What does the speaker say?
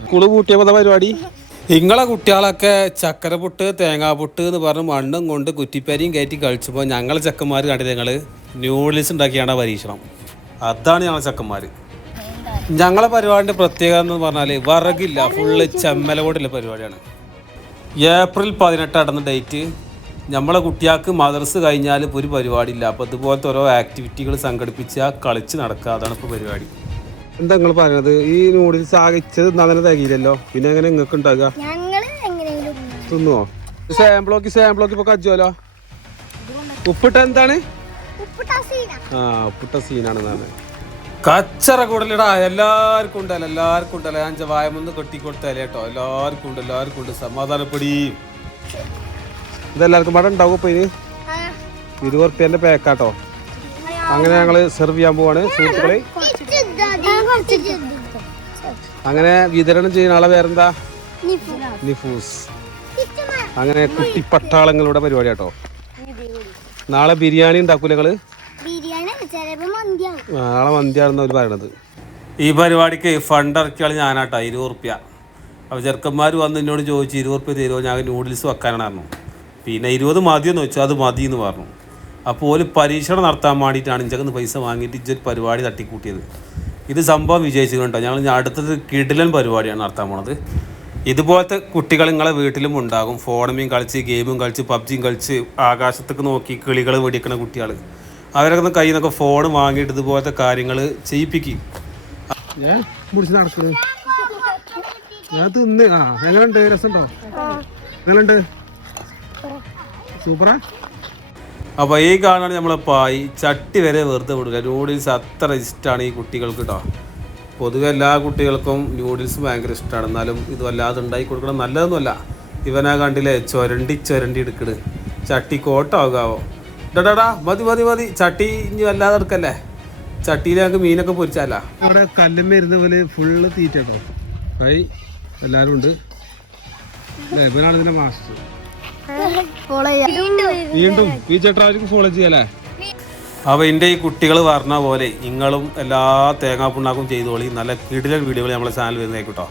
School പൂട്ടിയപ്പോ പരിപാടി ഇങ്ങളെ കുട്ടികളൊക്കെ ചക്കര പുട്ട് തേങ്ങാപ്പുട്ട് എന്ന് പറഞ്ഞ് മണ്ണും കൊണ്ട് കുറ്റിപ്പരിയും കയറ്റി കഴിച്ചപ്പോൾ ഞങ്ങളെ ചെക്കന്മാർ കണ്ടില്ല ഞങ്ങള് ന്യൂഡിൽസ് ഉണ്ടാക്കിയാണ് പരീക്ഷണം. അതാണ് ഞങ്ങളെ ചെക്കന്മാർ. ഞങ്ങളെ പരിപാടിൻ്റെ പ്രത്യേകത എന്ന് പറഞ്ഞാൽ വിറകില്ല, ഫുള്ള് ചെമ്മല കൊണ്ടുള്ള പരിപാടിയാണ്. ഏപ്രിൽ 18 നടന്ന ഡേറ്റ്. നമ്മളെ കുട്ടികൾക്ക് മദർസ് കഴിഞ്ഞാൽ ഇപ്പോൾ ഒരു പരിപാടിയില്ല. അപ്പോൾ ഇതുപോലത്തെ ഓരോ ആക്ടിവിറ്റികൾ സംഘടിപ്പിച്ചാൽ കളിച്ച് നടക്കുക. അതാണ് ഇപ്പോൾ പരിപാടി. എന്താ നിങ്ങൾ പറയുന്നത്? ഈ നൂഡിൽസ് ആകിച്ചത് അങ്ങനെ തികയില്ലല്ലോ, പിന്നെ എങ്ങനെ നിങ്ങൾക്ക് ഉണ്ടാകുക? തിന്നുവോ? സാമ്പിളോക്കി ഇപ്പൊ കജ്ജുവല്ലോ. ഉപ്പിട്ട എന്താണ്? ഉപ്പിട്ട സീനാണെന്നാണ്. കച്ചറ കൂടുതലിടാ. എല്ലാവർക്കും ഉണ്ടല്ലോ, എല്ലാവർക്കും ഉണ്ടല്ലോ. ഞാൻ വായമൊന്ന് കെട്ടിക്കൊടുത്തല്ലേ കേട്ടോ. എല്ലാവർക്കും ഉണ്ട്. സമാധാനപ്പെടിയും. ഇതെല്ലാവർക്കും പാടെ ഉണ്ടാവും. ഇപ്പൊ ഇനി 20 റുപ്യന്റെ പാക്കാട്ടോ. അങ്ങനെ ഞങ്ങള് സെർവ് ചെയ്യാൻ പോവാണ് സുഹൃത്തുക്കളെ. അങ്ങനെ വിതരണം ചെയ്യുന്ന ആളെ പേരെന്താ? നിഫൂസ്. അങ്ങനെ കുട്ടിപ്പട്ടാളങ്ങളുടെ പരിപാടി കേട്ടോ. നാളെ ബിരിയാണി ഉണ്ടാക്കൂല നിങ്ങള്? നാളെ മന്തിയാണെന്ന് അവർ പറയണത്. ഈ പരിപാടിക്ക് ഫണ്ട് ഇറക്കിയാൽ ഞാനാട്ടോ 20 റുപ്യ. അപ്പോൾ ചെറുക്കന്മാർ വന്ന് എന്നോട് ചോദിച്ചു 20 റുപ്യ തരുമോ, ഞാൻ നൂഡിൽസ് വെക്കാനായിരുന്നു. പിന്നെ 20 മതിയെന്ന് വെച്ചു. അത് മതി എന്ന് പറഞ്ഞു. അപ്പോൾ ഒരു പരീക്ഷണം നടത്താൻ വേണ്ടിയിട്ടാണ് ഇഞ്ചന്ന് പൈസ വാങ്ങിയിട്ട് ഇഞ്ചൊരു പരിപാടി തട്ടിക്കൂട്ടിയത്. ഇത് സംഭവം വിജയിച്ചു കേട്ടോ. ഞങ്ങൾ അടുത്തത് കിടിലൻ പരിപാടിയാണ് നടത്താൻ പോണത്. ഇതുപോലത്തെ കുട്ടികൾ നിങ്ങളെ വീട്ടിലും ഉണ്ടാകും. ഫോണും കളിച്ച് ഗെയിമും കളിച്ച് പബ്ജിയും കളിച്ച് ആകാശത്തേക്ക് നോക്കി കിളികൾ വെടിക്കുന്ന കുട്ടികൾ. അവരൊക്കെ കയ്യിൽ നിന്നൊക്കെ ഫോൺ വാങ്ങിയിട്ട് ഇതുപോലത്തെ കാര്യങ്ങൾ ചെയ്യിപ്പിക്കും. എങ്ങനെയുണ്ട്? രസമുണ്ടോ? എങ്ങനെയുണ്ട്? സൂപ്പറാ. അപ്പോൾ ഈ കാണാൻ നമ്മളെ പായി ചട്ടി വരെ വെറുതെ വിടില്ല. നൂഡിൽസ് അത്ര ഇഷ്ടമാണ് ഈ കുട്ടികൾക്ക് കേട്ടോ. പൊതുവെ എല്ലാ കുട്ടികൾക്കും നൂഡിൽസ് ഭയങ്കര ഇഷ്ടമാണ്. എന്നാലും ഇത് വല്ലാതെ ഉണ്ടാക്കി കൊടുക്കണം നല്ലതൊന്നുമല്ല. ഇവനാ കണ്ടില്ലേ ചുരണ്ടി എടുക്കണ്. ചട്ടി കോട്ടാകാവോ? ഡാ മതി ചട്ടി ഇനി വല്ലാതെ എടുക്കല്ലേ. ചട്ടിയിൽ ഞങ്ങൾക്ക് മീനൊക്കെ പൊരിച്ചാലാ. ഇവിടെ കല്ലും വരുന്ന പോലെ ഫുള്ള് തീറ്റ കേട്ടോ. കൈ എല്ലാവരും ഉണ്ട്. ഇവനാണ് ഇതിന്റെ മാസ്റ്റർ. വീണ്ടും ഈ ചേട്ടാ ഫോളോ ചെയ്യാലേ. അപ്പോൾ എൻ്റെ ഈ കുട്ടികൾ പറഞ്ഞ പോലെ നിങ്ങളും എല്ലാ തേങ്ങാപ്പുണ്ണാക്കും ചെയ്തോളി. നല്ല കിടിലൻ വീഡിയോകൾ നമ്മളെ ചാനൽ വരുന്നതായിക്കോട്ടോ.